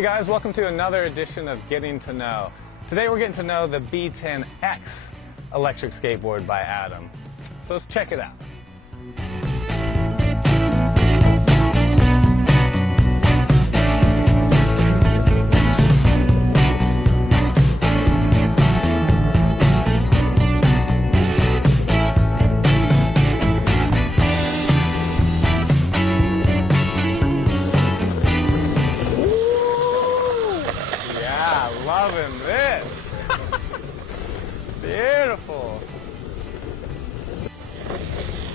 Hey guys, welcome to another edition of Getting to Know. Today we're getting to know the B10X electric skateboard by Adam. So let's check it out. Loving this. Beautiful.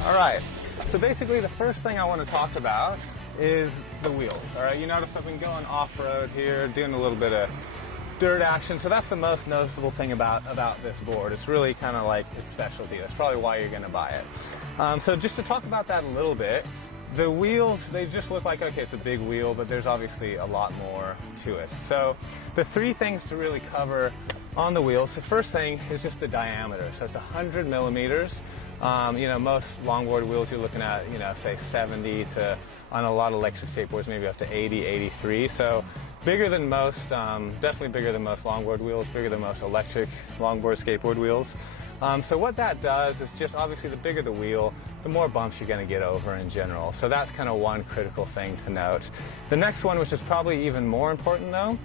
All right, so basically the first thing I want to talk about is the wheels. All right, you notice I've been going off-road here, doing a little bit of dirt action, so that's the most noticeable thing about this board. It's really kind of like its specialty. That's probably why you're going to buy it. So just to talk about that a little bit, the wheels, they just look like, okay, it's a big wheel, but there's obviously a lot more to it. So the three things to really cover on the wheels, the first thing is just the diameter. So it's 100 millimeters. Most longboard wheels you're looking at, say 70 to, on a lot of electric skateboards, maybe up to 80, 83. So bigger than most, definitely bigger than most longboard wheels, bigger than most electric longboard skateboard wheels. So what that does is just obviously the bigger the wheel, the more bumps you're going to get over in general. So that's kind of one critical thing to note. The next one, which is probably even more important though,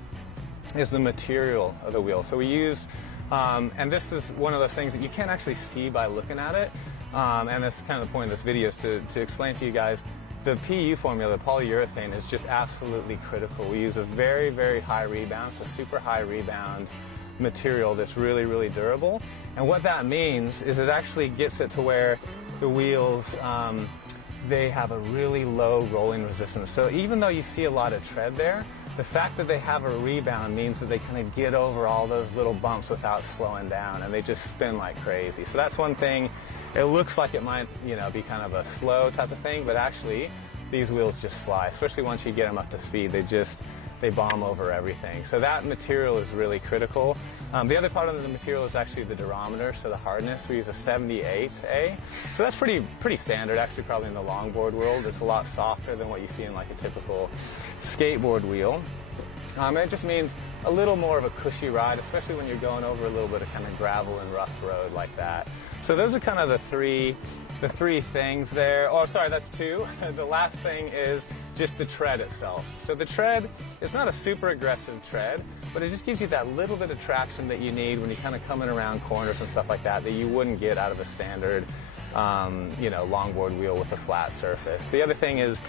is the material of the wheel. So we use, and this is one of those things that you can't actually see by looking at it, and that's kind of the point of this video, is to explain to you guys the PU formula, the polyurethane, is just absolutely critical. We use a very, very high rebound, so super high rebound material that's really, really durable. And what that means is it actually gets it to where the wheels, they have a really low rolling resistance. So even though you see a lot of tread there, the fact that they have a rebound means that they kind of get over all those little bumps without slowing down, and they just spin like crazy. So that's one thing. It looks like it might, be kind of a slow type of thing, but actually these wheels just fly, especially once you get them up to speed. They bomb over everything. So that material is really critical. The other part of the material is actually the durometer, so the hardness. We use a 78A. So that's pretty standard, actually, probably in the longboard world. It's a lot softer than what you see in like a typical skateboard wheel. And it just means a little more of a cushy ride, especially when you're going over a little bit of kind of gravel and rough road like that. So those are kind of the three things there. Oh, sorry, that's two. The last thing is just the tread itself. So the tread is not a super aggressive tread, but it just gives you that little bit of traction that you need when you're kind of coming around corners and stuff like that you wouldn't get out of a standard longboard wheel with a flat surface. The other thing is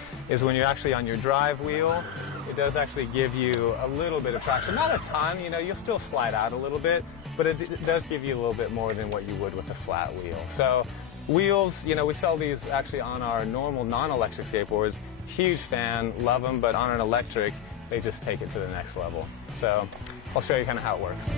when you're actually on your drive wheel, it does actually give you a little bit of traction. Not a ton, you'll still slide out a little bit, but it does give you a little bit more than what you would with a flat wheel. So wheels, we sell these actually on our normal non-electric skateboards. Huge fan, love them, but on an electric, they just take it to the next level. So I'll show you kind of how it works.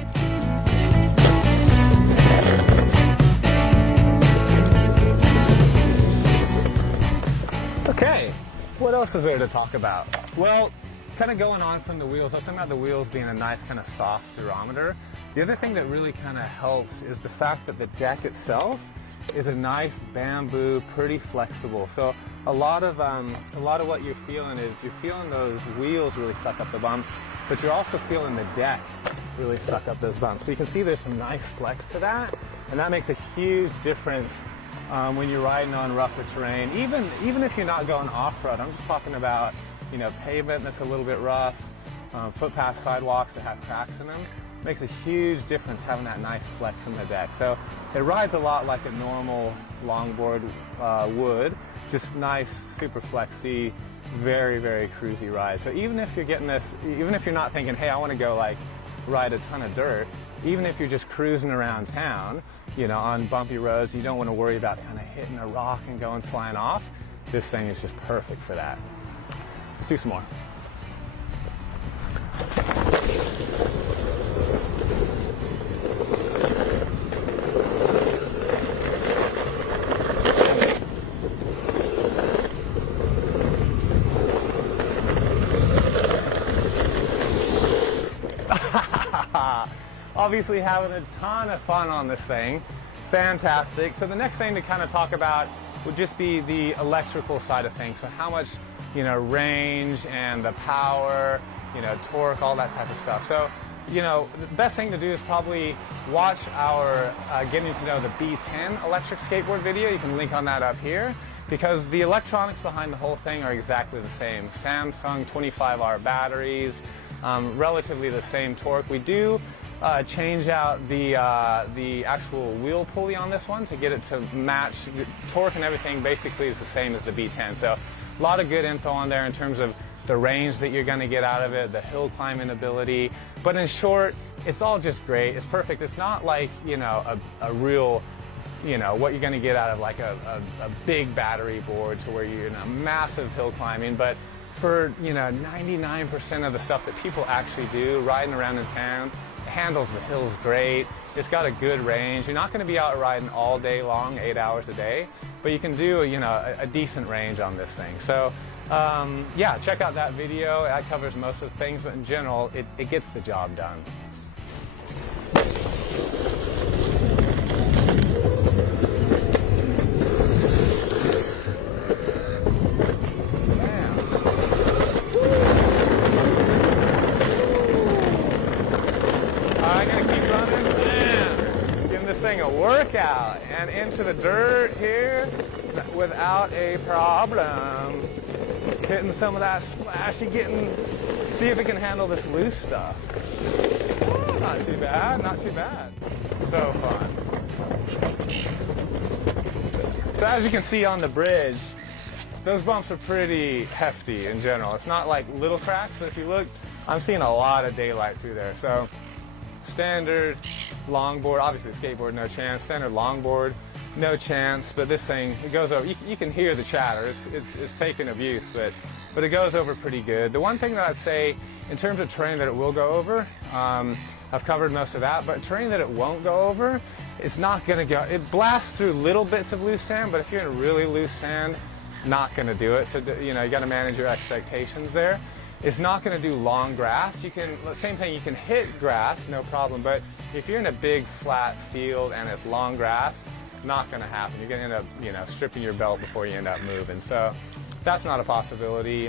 Okay, what else is there to talk about? Well, kind of going on from the wheels, I was talking about the wheels being a nice kind of soft durometer. The other thing that really kind of helps is the fact that the deck itself is a nice bamboo, pretty flexible. So a lot of what you're feeling is you're feeling those wheels really suck up the bumps, but you're also feeling the deck really suck up those bumps. So you can see there's some nice flex to that, and that makes a huge difference when you're riding on rougher terrain. Even if you're not going off-road, I'm just talking about pavement that's a little bit rough, footpath sidewalks that have cracks in them. Makes a huge difference having that nice flex in the deck. So it rides a lot like a normal longboard would, just nice, super flexy, very, very cruisy ride. So even if you're getting this, even if you're not thinking, hey, I want to go like ride a ton of dirt, even if you're just cruising around town, on bumpy roads, you don't want to worry about kind of hitting a rock and going flying off, this thing is just perfect for that. Let's do some more. Obviously having a ton of fun on this thing. Fantastic. So the next thing to kind of talk about would just be the electrical side of things. So how much, range and the power you know, torque, all that type of stuff. So, you know, the best thing to do is probably watch our getting to know the B10 electric skateboard video. You can link on that up here, because the electronics behind the whole thing are exactly the same. Samsung 25R batteries, relatively the same torque. We do change out the actual wheel pulley on this one to get it to match. The torque and everything basically is the same as the B10. So a lot of good info on there in terms of the range that you're going to get out of it, the hill climbing ability. But in short, it's all just great. It's perfect. It's not like, you know, a real, you know, what you're going to get out of like a big battery board to where you're in a massive hill climbing. But for, you know, 99% of the stuff that people actually do riding around in town, it handles the hills great. It's got a good range. You're not going to be out riding all day long, 8 hours a day, but you can do, you know, a decent range on this thing. So yeah, check out that video. That covers most of the things, but in general, it gets the job done. I'm gonna keep running. Man, giving this thing a workout and into the dirt here without a problem. Hitting some of that splashy, see if it can handle this loose stuff. Oh, not too bad, not too bad. So fun. So as you can see on the bridge, those bumps are pretty hefty in general. It's not like little cracks, but if you look, I'm seeing a lot of daylight through there. So standard longboard, obviously skateboard, no chance. Standard longboard, no chance. But this thing, it goes over. You can hear the chatter. It's taking abuse, but it goes over pretty good. The one thing that I'd say in terms of terrain that it will go over, I've covered most of that. But terrain that it won't go over, it's not going to go. It blasts through little bits of loose sand, but if you're in really loose sand, not going to do it. So you know, you got to manage your expectations there. It's not going to do long grass. You can, same thing, you can hit grass, no problem, but if you're in a big flat field and it's long grass, not going to happen. You're going to end up, you know, stripping your belt before you end up moving. So that's not a possibility.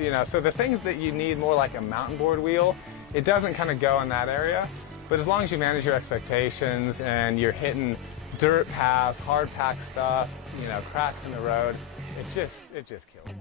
You know, so the things that you need more like a mountain board wheel, it doesn't kind of go in that area, but as long as you manage your expectations and you're hitting dirt paths, hard packed stuff, you know, cracks in the road, it just kills it.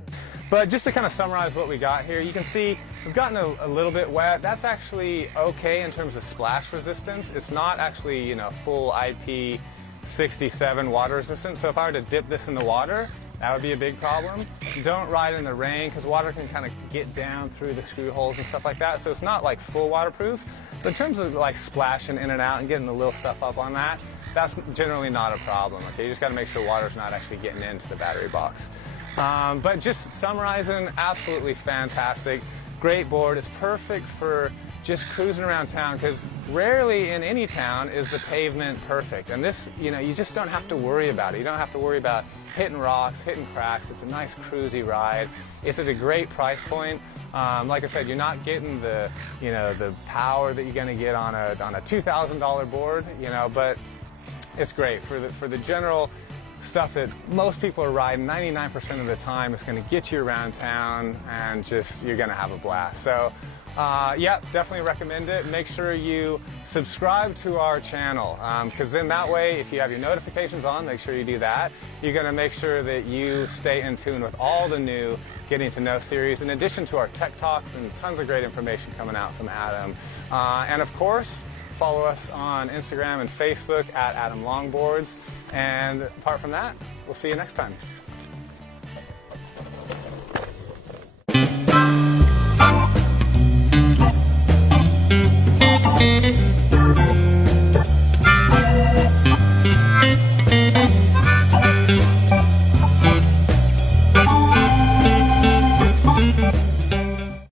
But just to kind of summarize what we got here, you can see we've gotten a little bit wet. That's actually okay in terms of splash resistance. It's not actually, you know, full IP67 water resistance. So if I were to dip this in the water, that would be a big problem. Don't ride in the rain because water can kind of get down through the screw holes and stuff like that. So it's not like full waterproof. So in terms of like splashing in and out and getting the little stuff up on that, that's generally not a problem. Okay, you just got to make sure water's not actually getting into the battery box. But just summarizing, absolutely fantastic. Great board. It's perfect for just cruising around town because rarely in any town is the pavement perfect. And this, you know, you just don't have to worry about it. You don't have to worry about hitting rocks, hitting cracks. It's a nice cruisy ride. It's at a great price point. Like I said, you're not getting the, you know, the power that you're going to get on a $2,000 board, you know, but it's great for the general stuff that most people are riding. 99% of the time it's going to get you around town and just you're going to have a blast. So yeah, definitely recommend it. Make sure you subscribe to our channel because then that way if you have your notifications on, make sure you do that. You're going to make sure that you stay in tune with all the new Getting to Know series in addition to our tech talks and tons of great information coming out from Adam. And of course, follow us on Instagram and Facebook at Adam Longboards. And apart from that, we'll see you next time.